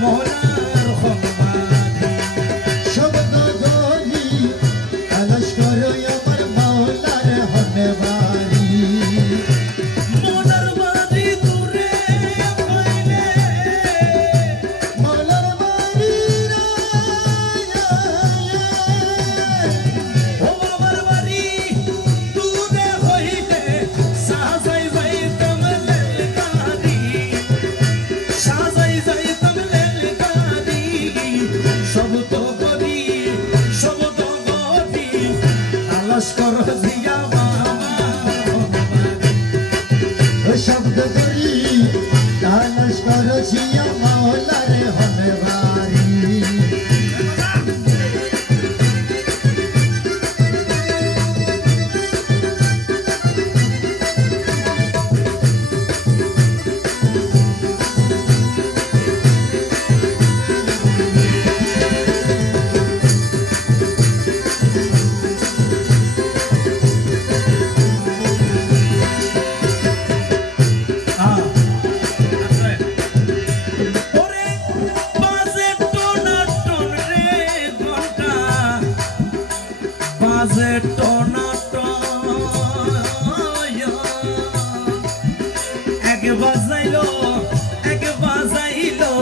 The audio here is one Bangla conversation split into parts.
মোহনার হনবারি শব্দ গরি তালাশ করো আমার মৌলার হনবারি মোহনার বাড়ি দূরে হইলে মৌলার বাড়ি ও বাবার বাড়ি দূরে হইলে সাজাই যাইতাম লেলকারি সাজাই যাইতাম লেলকারি শব্দ করি তালাশ করো জিয়া শব্দ করি তালাশ করো জিয়া মাওলার হনবারি বাজে এক বাজাইলো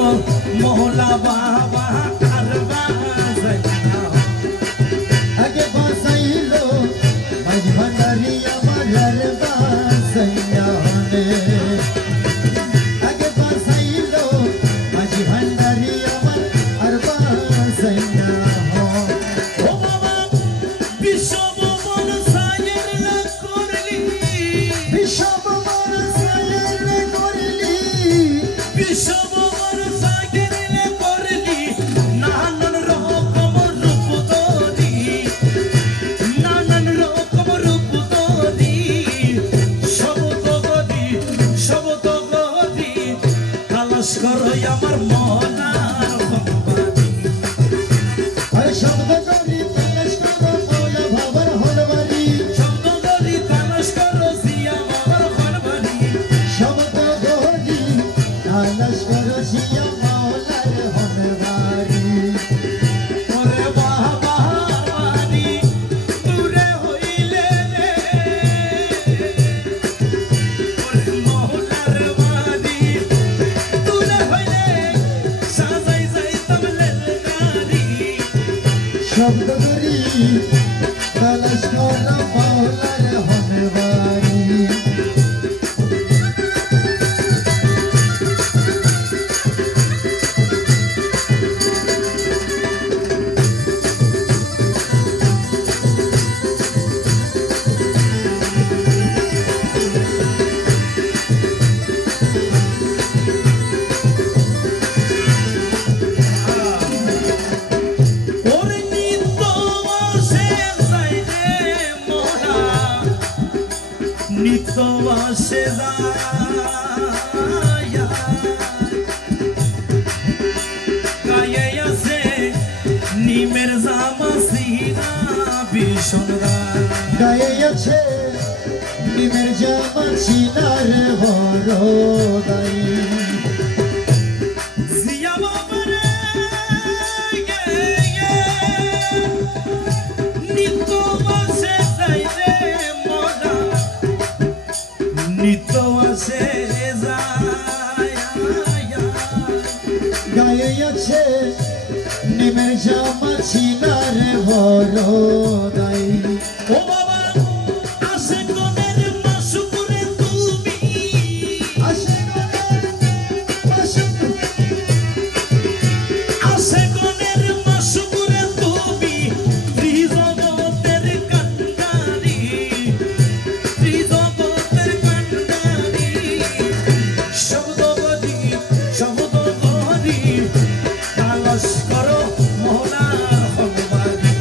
মহলা বাবা আর বাজাইলো এক বাজাইলো মাঝ ভান্ডারি আমার আর বাজাইলো এক বাজাইলো মাঝ ভান্ডারি আমার আর বাজাইলো করো আমার মৌলার হনবারি আরে শব্দ করি তালাশ করো মৌলা বাবার হনবারি শব্দ করি তালাশ করো জিয়া বাবার হনবারি শব্দ করি তালাশ করো জিয়া মাওলার হনবারি ওরে বাবা বাড়ি দূরে হইলে রে ওরে মৌলার বাড়ি শব্দ করি তালাশ করো মাওলার হনবারি নিত্য আসে গায়ে আছে নিমের জামা সিনা ভীষণ গায়ে আছে নিমের জামা সিনার বড় গাই জিয়া বাবার নিত্য আসে যাইরে নিত্য আসে গায়ে আছে নিমের জামা ছিনার বড় দাই ও বাবা আসে কোনের মাসুকুরে তুমি আসে কোনের মাসুকুরে তুমি ত্রিজগতের কান্ডারি তালাশ করো মোহনার হনবারি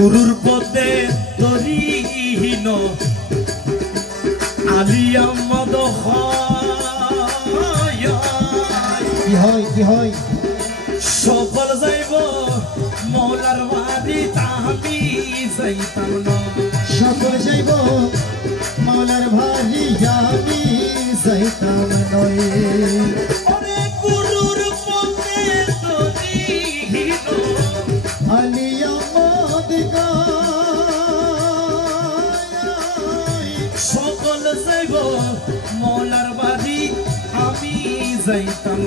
গুরুর পদে তরিহীন আলিয়া মদ কি হয় সকল যাইব মৌলার বাড়ি আমি যাইতাম না সকল যাইব মাওলার ভারি আমি যাইতাম নয় ওরে গুরুর পদে তরিহীন আলিয়া মদ সকল যাইব মৌলার বাড়ি আমি যাইতাম